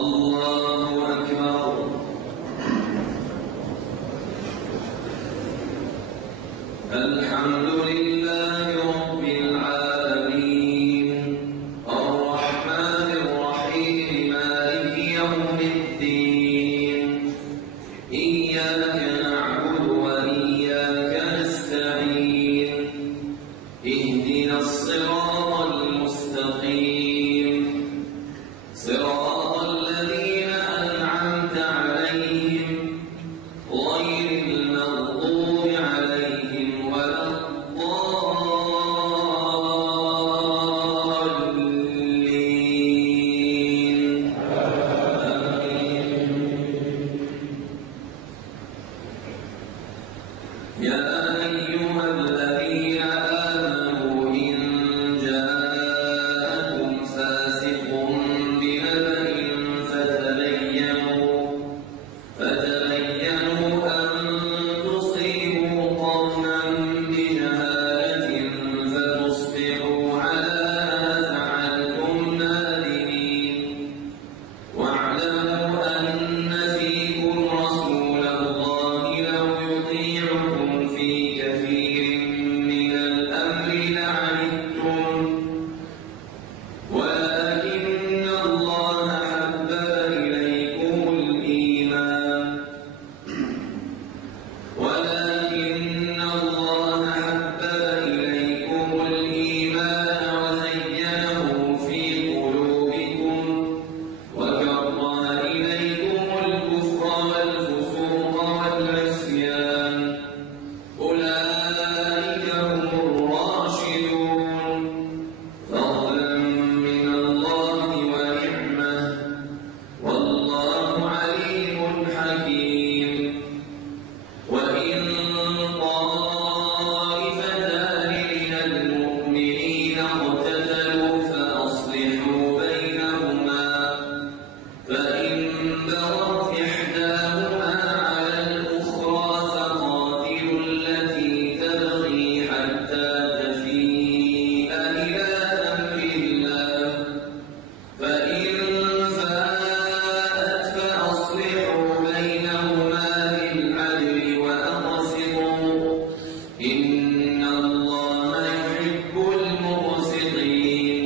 الله أكبر. الحمد لله رب العالمين الرحمن الرحيم مالك يوم الدين إياك نعبد وإياك نستعين اهدنا الصراط المستقيم صراط الذين أنعمت عليهم غير المغضوب عليهم ولا الضالين. آمين. يا أيها الذين آمنوا إن جاءكم فاسق بنبأ فتبينوا أن تصيبوا قوما بجهالة فتصبحوا على ما فعلتم نادمين. واعلموا أن فيكم رسول الله لو يطيعكم في كثير من الأمر لعنتم ولكن الله حبب إليكم الإيمان وزينه في قلوبكم وكره إليكم الكفر والفسوق والعصيان أولئك هم الراشدون فضلا من الله ونعمة والله عليم حكيم. وإن طائفتان من المؤمنين اقتتلوا فأصلحوا بينهما فإن بغت إحداهما على الأخرى فقاتلوا التي تبغي حتى تفيء إلى أمر الله فإن فاءت فأصلحوا بينهما بالعدل وأقسطوا إن الله يحب المقسطين.